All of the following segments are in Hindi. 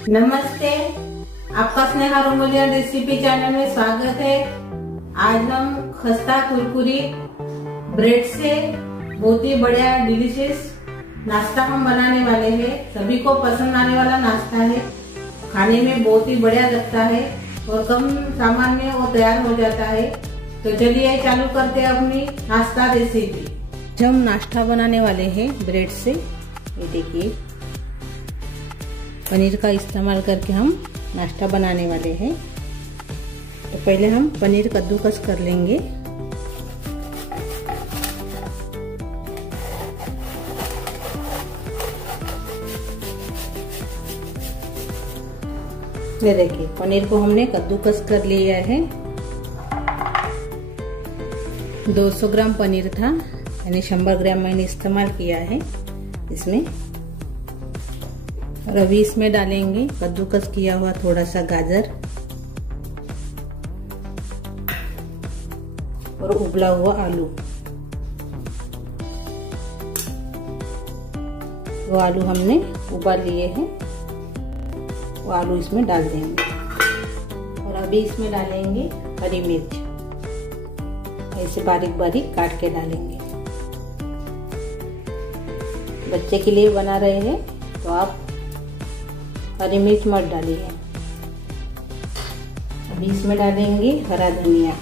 नमस्ते, आपका स्नेहा रंगोलियन रेसिपी चैनल में स्वागत है। आज हम खस्ता कुरकुरी ब्रेड से बहुत ही बढ़िया डिलीशियस नाश्ता हम बनाने वाले हैं। सभी को पसंद आने वाला नाश्ता है, खाने में बहुत ही बढ़िया लगता है और कम सामान में वो तैयार हो जाता है। तो चलिए चालू करते हैं अपनी नाश्ता रेसिपी। जब हम नाश्ता बनाने वाले हैं ब्रेड से, ये देखिए पनीर का इस्तेमाल करके हम नाश्ता बनाने वाले हैं। तो पहले हम पनीर कद्दूकस कर लेंगे। ये देखिए पनीर को हमने कद्दूकस कर लिया है। 200 ग्राम पनीर था, यानी 100 ग्राम मैंने इस्तेमाल किया है इसमें। और अभी इसमें डालेंगे कद्दूकस किया हुआ थोड़ा सा गाजर और उबला हुआ आलू। वो आलू हमने उबाल लिए हैं, वो आलू इसमें डाल देंगे। और अभी इसमें डालेंगे हरी मिर्च, ऐसे बारीक बारीक काट के डालेंगे। बच्चे के लिए बना रहे हैं तो आप हरी मिर्च मत डालिए। अभी इसमें डालेंगे हरा धनिया,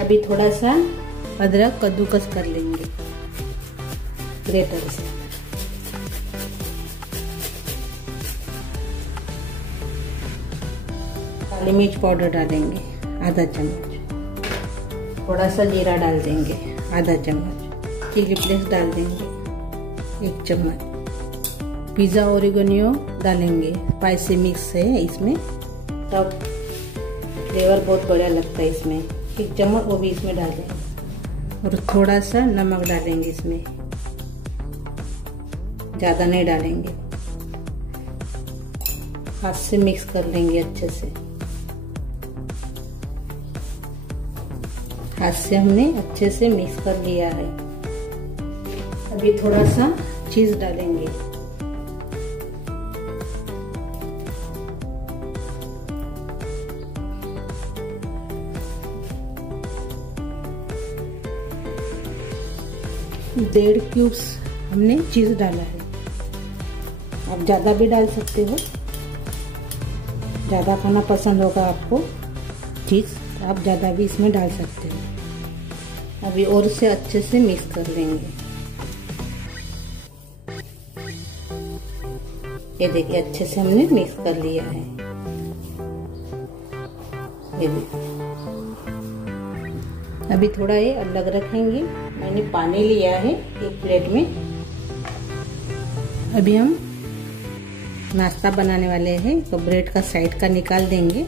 अभी थोड़ा सा अदरक कद्दूकस कर लेंगे ग्रेटर से। काली मिर्च पाउडर डालेंगे आधा चम्मच। थोड़ा सा जीरा डाल देंगे आधा चम्मच। चिली फ्लेक्स डाल देंगे 1 चम्मच। पिज़्ज़ा ओरिगेनो डालेंगे, स्पाइसी मिक्स है इसमें, तब फ्लेवर बहुत बढ़िया लगता है इसमें। 1 चम्मच वो भी इसमें डाल देंगे। और थोड़ा सा नमक डालेंगे इसमें, ज़्यादा नहीं डालेंगे। हाथ से मिक्स कर लेंगे अच्छे से। हाथ से हमने अच्छे से मिक्स कर लिया है। अभी थोड़ा सा चीज डालेंगे। डेढ़ क्यूब्स हमने चीज डाला है। आप ज्यादा भी डाल सकते हो, ज्यादा खाना पसंद होगा आपको चीज, आप ज्यादा भी इसमें डाल सकते हो। अभी और से अच्छे से मिक्स कर लेंगे। ये देखिए अच्छे से हमने मिक्स कर लिया है। ये देखिए अभी थोड़ा ये अलग रखेंगे। मैंने पानी लिया है 1 प्लेट में। अभी हम नाश्ता बनाने वाले हैं, तो ब्रेड का साइड का निकाल देंगे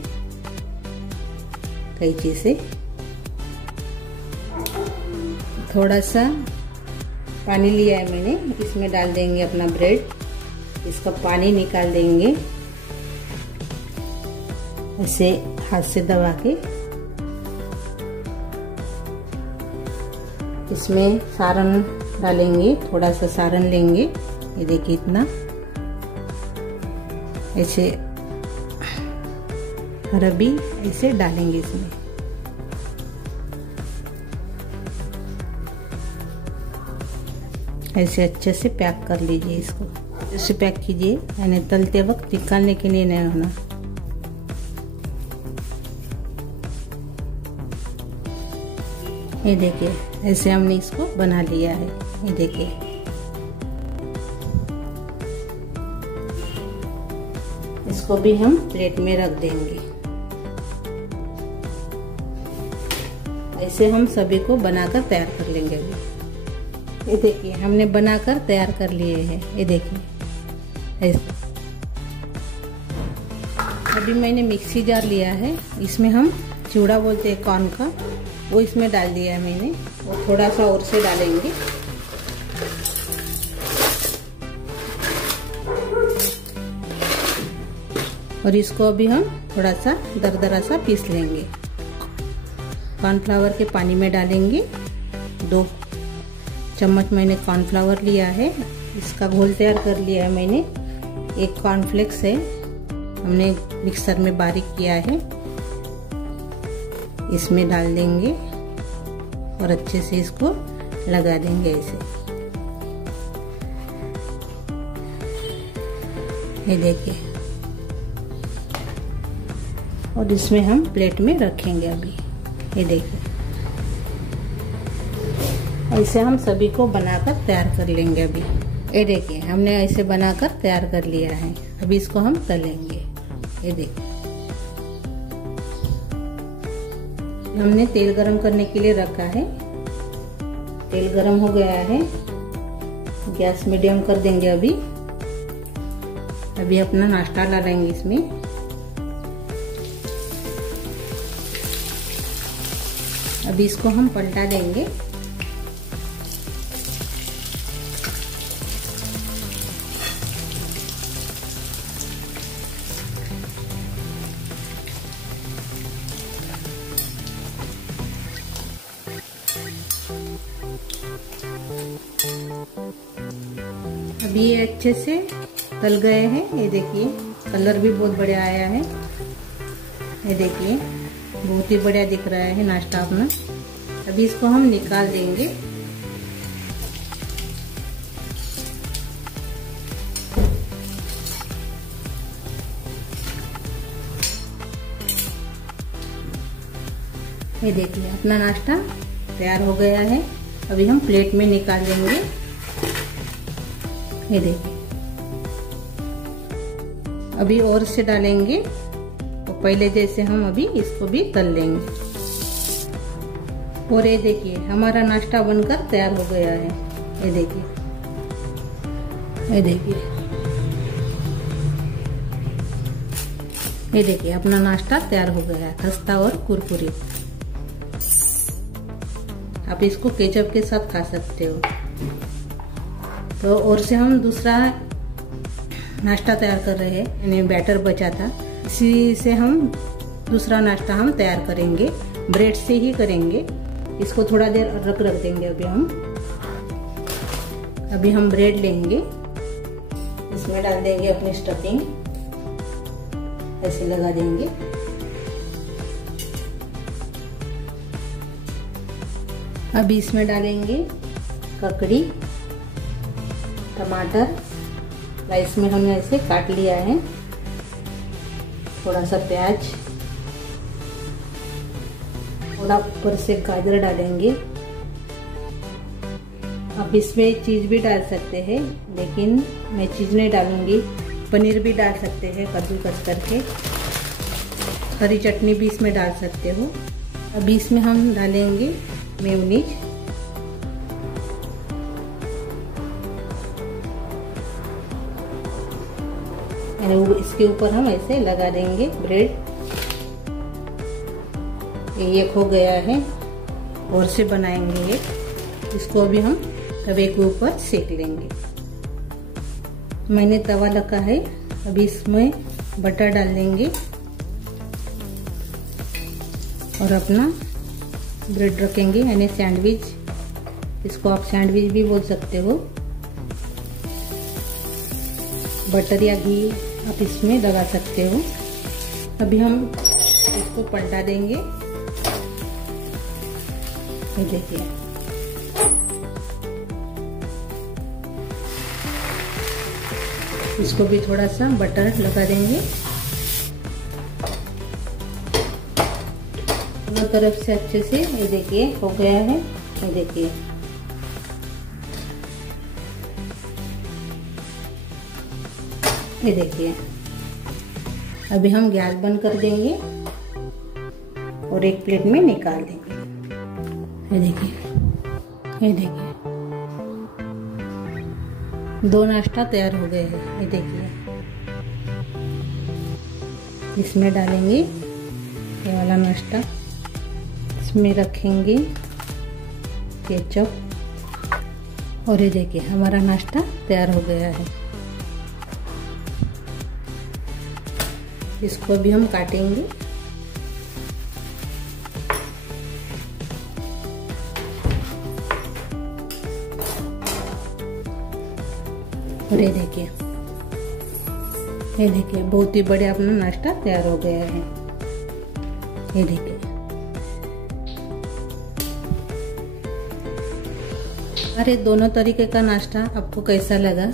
कैंची से। थोड़ा सा पानी लिया है मैंने, इसमें डाल देंगे अपना ब्रेड। इसका पानी निकाल देंगे ऐसे हाथ से दबा के। इसमें सारण डालेंगे, थोड़ा सा सारण लेंगे। ये देखिए इतना ऐसे रबी ऐसे डालेंगे इसमें। ऐसे अच्छे से पैक कर लीजिए इसको। ऐसे पैक कीजिए, यानी तलते वक्त निकालने के लिए नहीं होना। ये देखिए ऐसे हमने इसको बना लिया है। ये देखिए इसको भी हम प्लेट में रख देंगे। ऐसे हम सभी को बनाकर तैयार कर लेंगे। अभी ये देखिए हमने बनाकर तैयार कर लिए हैं। ये देखिए ऐसे। अभी मैंने मिक्सी जार लिया है, इसमें हम चूड़ा बोलते हैं कॉर्न का, वो इसमें डाल दिया है मैंने। और थोड़ा सा और से डालेंगे। और इसको अभी हम थोड़ा सा दरदरा सा पीस लेंगे। कॉर्नफ्लावर के पानी में डालेंगे। 2 चम्मच मैंने कॉर्नफ्लावर लिया है। इसका घोल तैयार कर लिया है मैंने। एक कॉर्नफ्लेक्स है, हमने मिक्सर में बारीक किया है, इसमें डाल देंगे और अच्छे से इसको लगा देंगे ऐसे। ये देखिए, और इसमें हम प्लेट में रखेंगे अभी। ये देखिए, ऐसे हम सभी को बनाकर तैयार कर लेंगे अभी। ये देखिए, हमने ऐसे बनाकर तैयार कर लिया है। अभी इसको हम तलेंगे। ये देखिए, हमने तेल गरम करने के लिए रखा है। तेल गरम हो गया है, गैस मीडियम कर देंगे अभी। अभी अपना नाश्ता डालेंगे इसमें। अभी इसको हम पलटा देंगे। अभी ये अच्छे से तल गए हैं। ये देखिए, कलर भी बहुत बढ़िया आया है। ये देखिए, बहुत ही बढ़िया दिख रहा है नाश्ता अपना। अभी इसको हम निकाल देंगे। ये देखिए, अपना नाश्ता तैयार हो गया है। अभी हम प्लेट में निकाल देंगे। ये देखिए, अभी और से डालेंगे तो पहले जैसे हम अभी इसको भी तल लेंगे। और ये देखिए, हमारा नाश्ता बनकर तैयार हो गया है। ये देखिए, ये देखिए, ये देखिए, अपना नाश्ता तैयार हो गया है, खस्ता और कुरकुरी। आप इसको केचप के साथ खा सकते हो। तो और से हम दूसरा नाश्ता तैयार कर रहे हैं, यानी बैटर बचा था, इसी से हम दूसरा नाश्ता हम तैयार करेंगे। ब्रेड से ही करेंगे। इसको थोड़ा देर रख देंगे। अभी हम ब्रेड लेंगे, इसमें डाल देंगे अपनी स्टफिंग, ऐसे लगा देंगे। अभी इसमें डालेंगे ककड़ी, टमाटर, राइस में हमने ऐसे काट लिया है, थोड़ा सा प्याज, थोड़ा ऊपर से गाजर डालेंगे। आप इसमें चीज भी डाल सकते हैं, लेकिन मैं चीज नहीं डालूंगी। पनीर भी डाल सकते हैं कद्दूकस करके। हरी चटनी भी इसमें डाल सकते हो। अभी इसमें हम डालेंगे मेयोनीज। इसके ऊपर हम ऐसे लगा देंगे ब्रेड। ये एक हो गया है, और से बनाएंगे ये। इसको अभी हम तवे के ऊपर सेक लेंगे। मैंने तवा रखा है, अभी इसमें बटर डाल देंगे और अपना ब्रेड रखेंगे, यानी सैंडविच। इसको आप सैंडविच भी बोल सकते हो। बटर या घी आप इसमें लगा सकते हो। अभी हम इसको पलटा देंगे। ये देखिए, इसको भी थोड़ा सा बटर लगा देंगे। दोनों तरफ से अच्छे से, ये देखिए हो गया है। ये देखिए, ये देखिए, अभी हम गैस बंद कर देंगे और एक प्लेट में निकाल देंगे। ये देखिए, ये देखिए, 2 नाश्ता तैयार हो गए हैं। ये देखिए, इसमें डालेंगे ये वाला नाश्ता, इसमें रखेंगे केचप, और ये देखिए हमारा नाश्ता तैयार हो गया है। इसको भी हम काटेंगे। और ये देखिए बहुत ही बढ़िया अपना नाश्ता तैयार हो गया है। ये देखिए अरे दोनों तरीके का नाश्ता आपको कैसा लगा?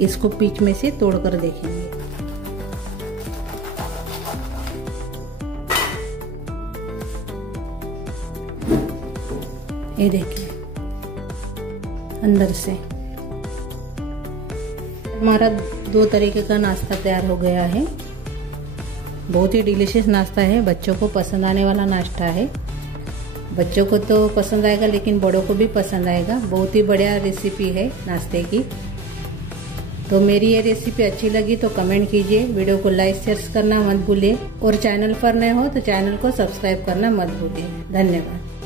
इसको बीच में से तोड़कर देखेंगे। ये देखिए अंदर से हमारा दो तरीके का नाश्ता तैयार हो गया है। बहुत ही डिलीशियस नाश्ता है, बच्चों को पसंद आने वाला नाश्ता है। बच्चों को तो पसंद आएगा लेकिन बड़ों को भी पसंद आएगा। बहुत ही बढ़िया रेसिपी है नाश्ते की। तो मेरी ये रेसिपी अच्छी लगी तो कमेंट कीजिए, वीडियो को लाइक शेयर करना मत भूलिए और चैनल पर नए हो तो चैनल को सब्सक्राइब करना मत भूलिए। धन्यवाद।